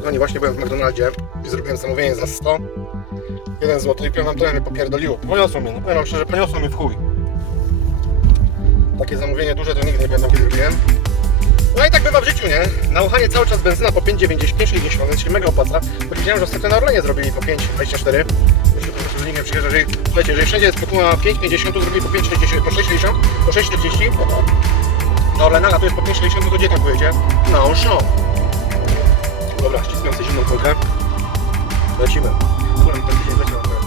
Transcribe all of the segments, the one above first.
Kochani, właśnie byłem w McDonaldzie i zrobiłem zamówienie za 100 1 zł i powiem wam, trochę mnie popierdoliło. Poniosło mnie, no powiem wam szczerze, poniosło mnie w chuj. Takie zamówienie duże to nigdy nie pamiętam kiedy zrobiłem. No i tak bywa w życiu, nie? Na uchanie cały czas benzyna po 5,90, 5,60, więc się mega opłaca. Bo że ostatnio na Orlenie zrobili po 5,24. Myślę, po prostu, że nie przyjeżdża, jeżeli, słuchajcie, jeżeli wszędzie jest po 5,50, to zrobili po 5,60, po 6,60, po 6,40. Na Orlena, a tu jest po 5,60, no to gdzie tam pojedzie? Na Auchan. Dobra, ściskam sobie zimną kulkę. Lecimy. Która mi ten tydzień leciał akurat.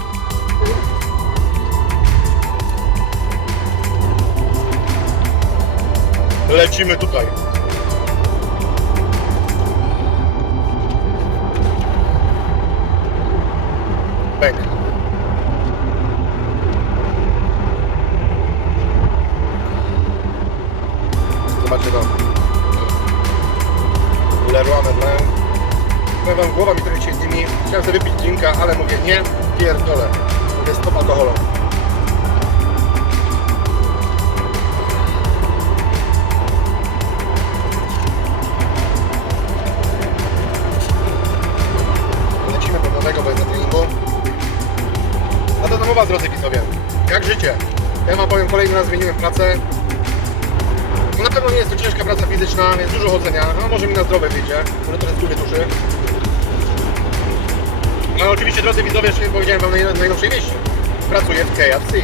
Lecimy tutaj. Bek. Zobaczcie to. Leroy Merlin. Powiem głowa mi trochę się dymi. Chciałem sobie wypić drinka, ale mówię nie, pierdolę. Mówię stop alkoholu. Lecimy po nowego, bo jest na treningu. A to was, drodzy widzowie. Jak życie? Ja wam powiem, kolejny raz zmieniłem pracę. No na pewno nie jest to ciężka praca fizyczna, jest dużo chodzenia. No może mi na zdrowe wyjdzie, może trochę zdrowie duszy. No oczywiście, drodzy widzowie, jeszcze nie powiedziałem wam na najnowszej wieści. Pracuję w KFC.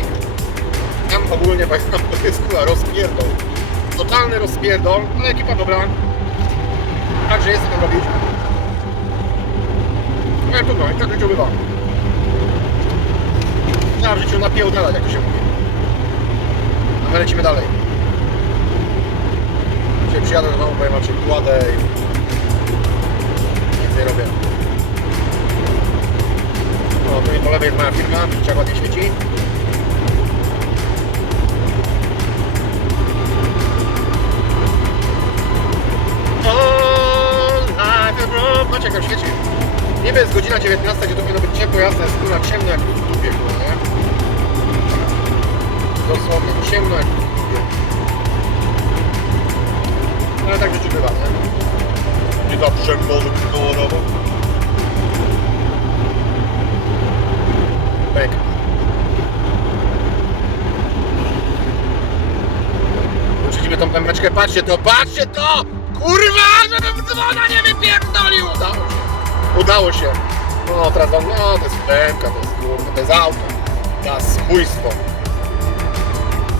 Tam ogólnie powiem, to jest kurwa rozpierdol. Totalny rozpierdol, ale ekipa dobra. Także jest co tam robić. No jak trudno, i tak w życiu bywa. Trzeba w życiu napierdalać, jak to się mówi. A my lecimy dalej. Dzisiaj przyjadę do domu, powiem wam, się kładę i nie robię. Po lewej jest moja firma, jak ładnie świeci. Patrz jak świeci. Niby jest godzina 19, gdzie to powinno być ciepło, jasne, jest kurwa ciemno jak w dupie, kurwa, nie? Dosłownie, ciemno jak w dupie. No, Ale tak życiu bywa, nie? Nie zawsze może kolorowo. Pębeczkę, patrzcie to, patrzcie to! Kurwa, żebym dzwona nie wypierdolił! Udało się. Udało się. No teraz wam, no to jest pęka, to jest kurwa, to jest auto. To jest chujstwo.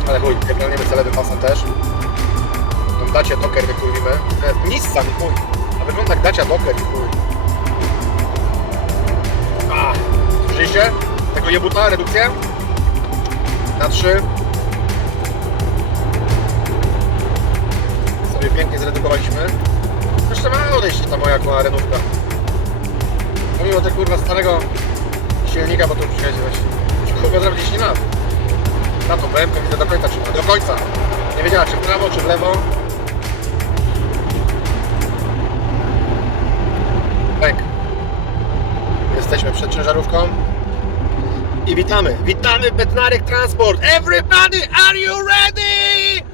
Ale chuj, pierdolniemy celewy pasa też. Tą dacie doker wykurwimy. To jest Nissan, chuj. A wygląda jak dacia doker, chuj. A, słyszycie? Tego jebuta, redukcję? Na trzy. Sobie pięknie zredukowaliśmy. Jeszcze ma odejść ta moja kurwa renówka. Pomimo tego kurwa starego silnika, bo tu przyjedzie właśnie. Kurwa zrobić 10 lat. Na to BMK widzę do końca trzyma. Do końca. Nie wiedziała czy w prawo, czy w lewo. Pęk. Jesteśmy przed ciężarówką. I witamy. Witamy Betnarek Transport. Everybody, are you ready?